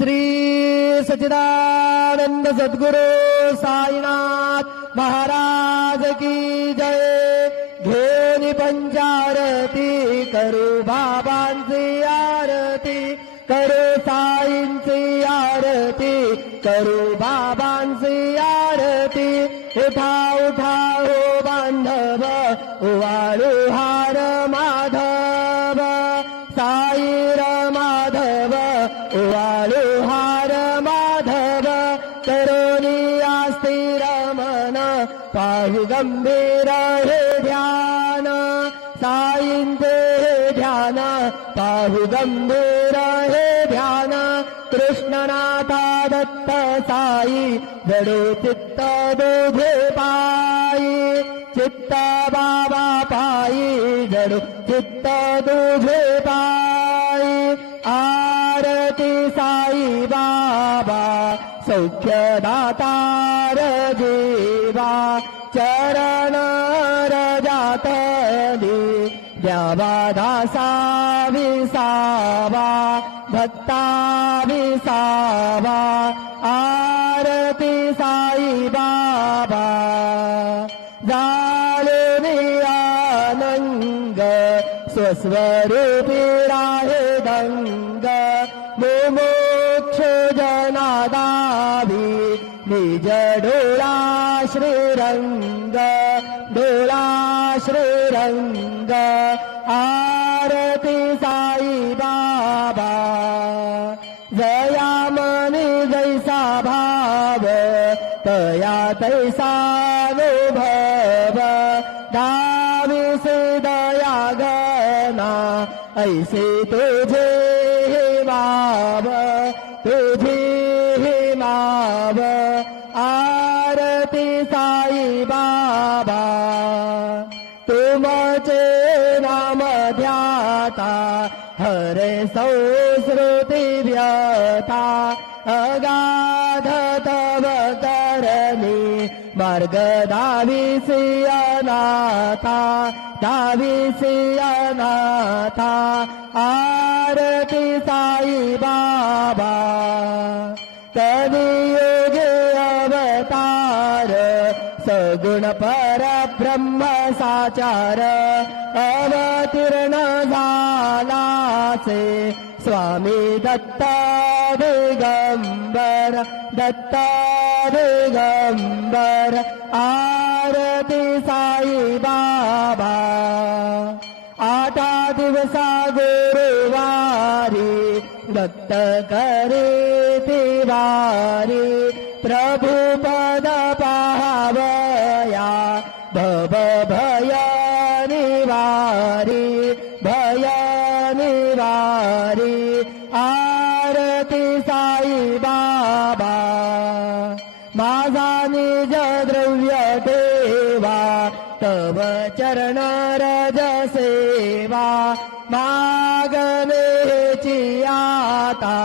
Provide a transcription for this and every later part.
श्री सच्चिदानंद सद्गुरु साईनाथ महाराज की जय। घेऊन पंचारती करू बाबांची आरती, करू साईंची आरती, करू बाबांची आरती। उठा उठा हो बांधव उवाळू हार माधव, साईर माधव उवाळू हार माधव। करोनी आस्थिर मन पाहू गंभीर हे ध्यान, साईंचे हे ध्यान पाहू गंभीर हे ध्यान। कृष्णनाथा दत्त साई जडू चित्त दोघे पायी, चित्त बाबा पायी जडू चित्त दोघे पायी। आरती साई बाबा सौख्यदातार जीवा, चरण रजातली द्यावा दासा विसावा, भक्ता विसावा। आरती साई बाबा जाणून आनंद स्वस्वरूपी राहे दंग। मुमुक्ष जनादावी निज डोळा श्रीरंग, डोळा श्रीरंग। आरती साई बाबा जया मनी जैसा भाव, तया तैसा अनुभव। दाविस दया गना ऐसे तुझे हे माव, तुझे हे माव। आरती साई बाबा तुमचे नाम ध्याता, हरे संस्कृती व्यथा। अगाध तव करणी मार्ग दाविसी अनाथा, दाविसी अनाथा। आरती साई बाबा कलियुगे अवतार, सगुण परब्रह्म साचार। अवतीर्ण झालासे स्वामी दत्त दिगंबर, दत्त दिगंबर। आरती साई बाबा आठा दिवसा गुरुवारी, दत्त करी तिवारी। प्रभु पद पाहावया भव भय निवारी, भय निवारी। आरती साई बाबा माझा निज द्रव्य देवा, तव चरण रज सेवा। मागणेची आता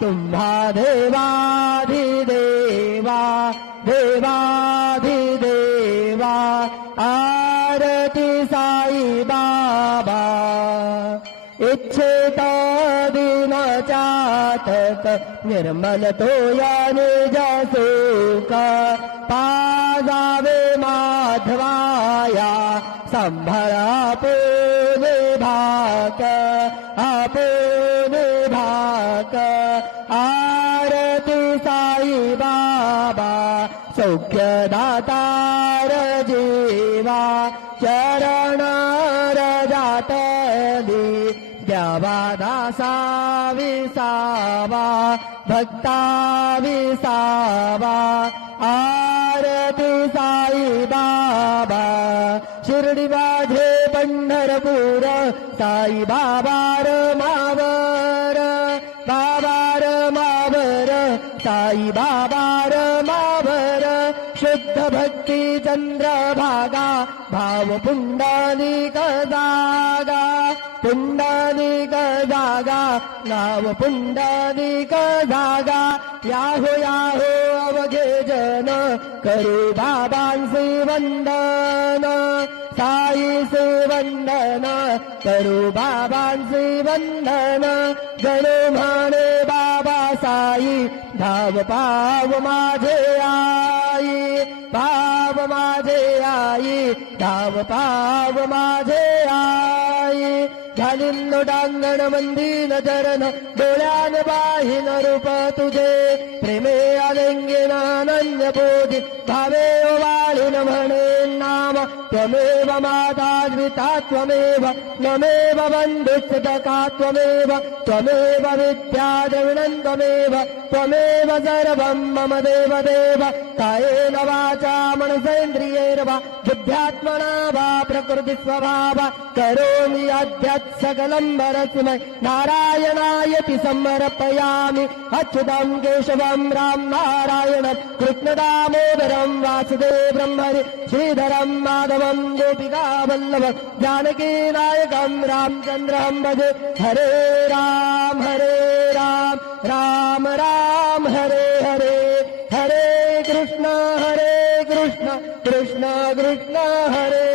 तुम्हा देवाधिदेवा, देवाधिदेवा। आरती साई बाबा इच्छित दिन चातक, निर्मल तोया निज सुख। पाजावे माधवाया संभळा आपुने भाक, आपुने भाक। आरती साई बाबा सौख्यदातार जीवा, चरण रजातली द्यावा दासा विसावा, भक्ता विसावा। आरती साई बाबा शिर्डी माझे पंढरपूर, साई बाबार मावर, बाबार मावर, साई बाबार मावर। शुद्ध भक्ती चंद्रभागा, भाव पुंडलिक जागा, पुंडलिक जागा, नाव पुंडलिक जागा। याहो याहो अवघे जन करू बाबांचे वंदन, साईचे वंदन करू बाबांचे वंदन। जणू म्हणे बाबा साई धाव पाव माझे आई पाव माझे आई धाव पाव माझे आई घालीन लोटांगण मंदीन चरण डोळ्यान बाहीन रूप तुझे प्रेमे आलिंगन अनन्य बोधी भावे ओवाळीन म्हणेन नाम त्वमेव माता द्विता त्वमेव त्वमेव बन्धुस्तका त्वमेव त्वमेव विद्या द्रविणं त्वमेव त्वमेव सर्वं मम देव देव कायेन वाचा मनसेन्द्रियैर्वा बुद्ध्यात्मना वा प्रकृतिस्वभावा करोमि अद्यात् सकलं वरस्मै नारायणायति समर्पयामि अच्युतं केशवं राम नारायणं कृष्णदामोदरं वासुदेवं हरि श्रीधरं माधवं गोपिका वल्लभं जानकी नायकं रामचन्द्रं भजे हरे राम राम राम हरे हरे हरे कृष्ण कृष्ण कृष्ण हरे